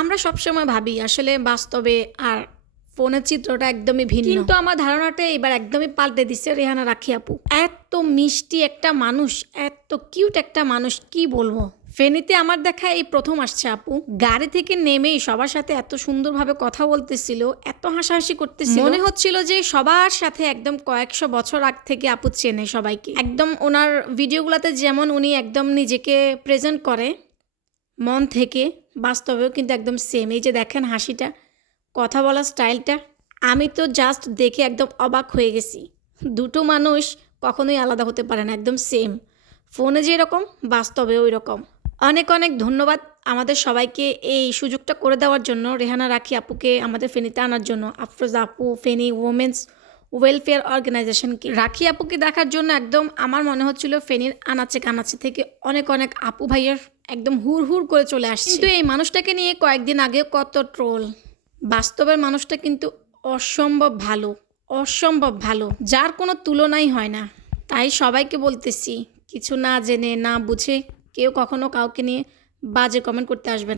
আমরা সবসময় ভাবি আসলে বাস্তবে আর ফোনের চিত্রটা একদমই ভিন্ন, কিন্তু আমার ধারণাটা এবার একদমই পাল্টে দিচ্ছে রেহানা রাখি আপু। এত মিষ্টি একটা মানুষ, এত কিউট একটা মানুষ, কি বলবো। ফেনীতে আমার দেখা এই প্রথম আসছে আপু। গাড়ি থেকে নেমেই সবার সাথে এত সুন্দরভাবে কথা বলতেছিল, এত হাসাহাসি করতেছিল, মনে হচ্ছিল যে সবার সাথে একদম কয়েকশো বছর আগ থেকে আপু চেনে সবাইকে। একদম ওনার ভিডিওগুলোতে যেমন উনি একদম নিজেকে প্রেজেন্ট করে মন থেকে, বাস্তবেও কিন্তু একদম সেম। এই যে দেখেন হাসিটা, কথা বলার স্টাইলটা, আমি তো জাস্ট দেখে একদম অবাক হয়ে গেছি। দুটো মানুষ কখনোই আলাদা হতে পারে না, একদম সেম। ফোনে যেরকম বাস্তবে ওই রকম। অনেক অনেক ধন্যবাদ আমাদের সবাইকে এই সুযোগটা করে দেওয়ার জন্য, রেহানা রাখি আপুকে আমাদের ফেনীতে আনার জন্য, আফরোজা আপু, ফেনী ওমেন্স ওয়েলফেয়ার অর্গানাইজেশনকে। রাখি আপুকে দেখার জন্য একদম আমার মনে হচ্ছিল ফেনীর আনাচে কানাচে থেকে অনেক অনেক আপু ভাইয়ের একদম হুড় হুড় করে চলে আসছে। কিন্তু এই মানুষটাকে নিয়ে কয়েকদিন আগে কত ট্রোল। বাস্তবের মানুষটা কিন্তু অসম্ভব ভালো, অসম্ভব ভালো, যার কোনো তুলনাই হয় না। তাই সবাইকে বলতেছি, কিছু না জেনে না বুঝে কেউ কখনো কাউকে নিয়ে বাজে কমেন্ট করতে আসবেন।